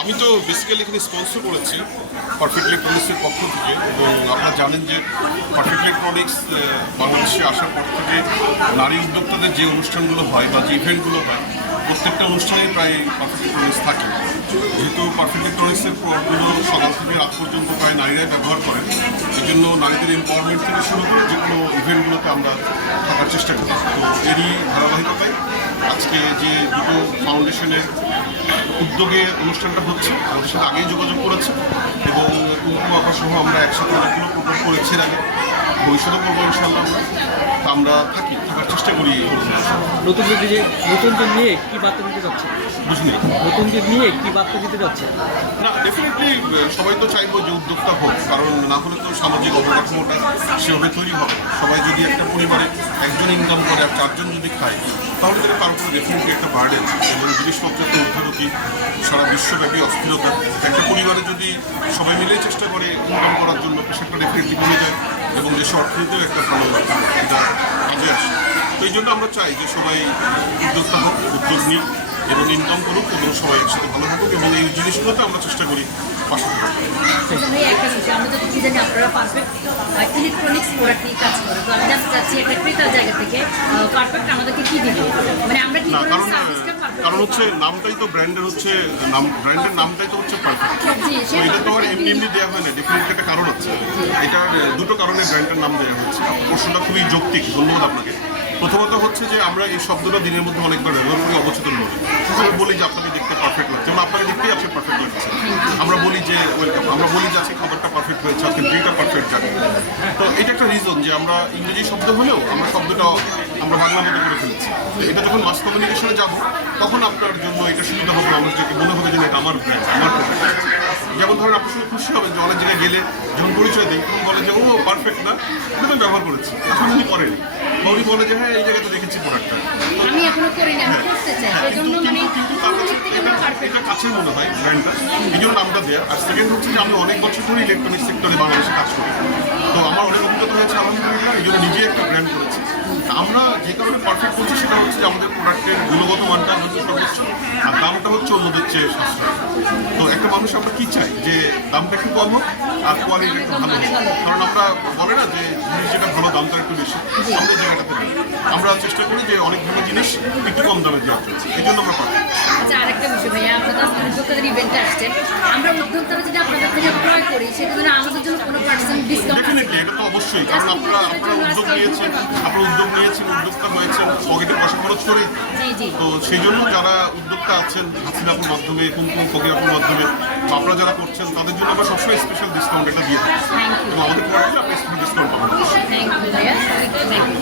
আমি তো বেসিক্যালি এখানে স্পন্সর করেছি পারফেক্ট ইলেকট্রনিক্সের পক্ষ থেকে এবং আপনারা জানেন যে পারফেক্ট ইলেকট্রনিক্স বাংলাদেশে আসার পর থেকে নারী উদ্যোক্তাদের যে অনুষ্ঠানগুলো হয় বা যে ইভেন্টগুলো হয়, প্রত্যেকটা অনুষ্ঠানে প্রায় পারফেক্ট ইলেকট্রনিক্স থাকে। যেহেতু পারফেক্ট ইলেকট্রনিক্সের প্রোডাক্টগুলো সকাল থেকে রাত পর্যন্ত প্রায় নারীরাই ব্যবহার করেন এই জন্য নারীদের এম্পাওয়ারমেন্ট থেকে শুরু করে যে কোনো ইভেন্টগুলোতে আমরা থাকার চেষ্টা করি তো এরই ধারাবাহিকতায় আজকে যে দুটো ফাউন্ডেশনের উদ্যোগে অনুষ্ঠানটা হচ্ছে আমাদের সাথে আগেই যোগাযোগ করেছে এবং কুমকুম আঁকা সহ আমরা একসাথে অনেকগুলো প্রোগ্রাম করেছি এর আগে। ভবিষ্যতে করব ইনশাল্লাহ আমরা থাকি থাকার চেষ্টা করি। নতুনদের দিকে নতুনদের নিয়ে কি বার্তা দিতে যাচ্ছে বুঝলি নতুনদের নিয়ে কি বার্তা দিতে যাচ্ছে না ডেফিনেটলি সবাই তো চাইব যে উদ্যোক্তা হোক কারণ না হলে তো সামাজিক অবকাঠামোটা সেভাবে তৈরি হবে। সবাই যদি একটা পরিবারে একজন ইনকাম করে আর চারজন যদি খায় তাহলে তার উপরে ডেফিনেটলি একটা বার্ডেন এবং জিনিসপত্রের ঊর্ধ্বগতি সারা বিশ্বব্যাপী অস্থিরতা। একটা পরিবারে যদি সবাই মিলে চেষ্টা করে ইনকাম করার জন্য সেটা ডেফিনেটলি কমে যায় এবং দেশের অর্থনীতিও একটা ভালো এটা কাজে আসে। তো এই জন্য আমরা চাই যে সবাই উদ্যোক্তা হোক, উদ্যোগ নিক এবং ইনকাম করুক এবং সবাই একসাথে ভালো থাকুক এবং এই জিনিসগুলোতে আমরা চেষ্টা করি পাশে পারফেক্ট ইলেকট্রনিক্স চাচ্ছি একটা ক্রেতার জায়গা থেকে পারফেক্ট আমাদেরকে কি দিবে? মানে আমরা কি না ধরনের কারণ সার্ভিসটা কারণ হচ্ছে নামটাই তো ব্র্যান্ডের হচ্ছে নাম ব্র্যান্ডের নামটাই তো হচ্ছে পারফেক্ট তো এটা তো আর এমনি এমনি দেওয়া হয় না ডেফিনেটলি একটা কারণ আছে। এটার দুটো কারণে ব্র্যান্ডের নাম দেওয়া হয়েছে। প্রশ্নটা খুবই যৌক্তিক ধন্যবাদ আপনাকে। প্রথমত হচ্ছে যে আমরা এই শব্দটা দিনের মধ্যে অনেকবার ব্যবহার করি অবচেতন আমরা বলি যে আপনাকে দেখতে পারফেক্ট লাগছে যেমন আপনাকে দেখতেই আপনি পারফেক্ট লাগছে। বলি যে ওয়েলকাম আমরা বলি যে আজকে খাবারটা পারফেক্ট হয়েছে আজকে ড্রিটা পারফেক্ট যাবে তো এটা একটা রিজন যে আমরা ইংরেজি শব্দ হলেও আমরা শব্দটা আমরা বাংলা মতো করে ফেলেছি। এটা যখন মাস কমিউনিকেশনে যাব তখন আপনার জন্য এটা সুবিধা হবে আমার মানুষদেরকে মনে হবে যে এটা আমার ব্র্যান্ড আমার যেমন ধরেন আপনি শুনে খুশি হবেন যে অনেক জায়গায় গেলে যখন পরিচয় দেয় তখন বলে যে ও পারফেক্ট না। এটা তো ব্যবহার করেছি। এখন উনি করেনি। বা উনি বলে যে হ্যাঁ এই জায়গাতে দেখেছি প্রোডাক্টটা আমি এখনও আমি করতে চাই। সেই জন্য মানে কাছে এটা কাছের মনে হয় ব্র্যান্ডটা এই জন্য নামটা দেওয়া আর সেকেন্ড হচ্ছে যে আমি অনেক বছর ধরে ইলেকট্রনিক সেক্টরে বাংলাদেশে কাজ করি। তো আমার অনেক অভিজ্ঞতা হয়েছে আলহামদুলিল্লাহ, এই জন্য নিজে একটা ব্র্যান্ড করেছি। আমরা যে কারণে পারফেক্ট করছি সেটা হচ্ছে যে আমাদের প্রোডাক্টের গুণগত মানটা হচ্ছে সর্বোচ্চ দামটা হচ্ছে চেয়ে সাশ্রয় তো একটা মানুষ আমরা কি চাই? যে দামটা একটু কম হোক, আর কোয়ালিটি একটু ভালো হোক। কারণ আমরা বলে না যে জিনিস যেটা ভালো, দামটা একটু বেশি আমরা জায়গাটাতে নেই। আমরা চেষ্টা করি যে অনেক ভালো জিনিস একটু কম দামে জন্য। এই জন্য আমরা পাবো আচ্ছা আরেকটা বিষয় ভাইয়া, আপনারা আজকে উদ্যোক্তাদের ইভেন্টে আসছেন আমরা উদ্যোক্তারা করি সেখানে আমাদের জন্য কোনো পার্সেন্ট ডিসকাউন্ট এটা তো অবশ্যই কারণ আপনারা আপনারা উদ্যোগ নিয়েছেন আপনারা উদ্যোগ নিয়েছেন উদ্যোক্তা হয়েছেন পকেটে পয়সা খরচ করে তো সেই জন্য যারা উদ্যোক্তা আছেন হাসিনাপুর মাধ্যমে কুমকুম ফকিরাপুর মাধ্যমে আপনারা যারা করছেন তাদের জন্য আমরা সবসময় স্পেশাল ডিসকাউন্ট এটা দিয়ে থাকি। আমাদের প্রোডাক্টে আপনি স্পেশাল ডিসকাউন্ট পাবেন থ্যাংক ইউ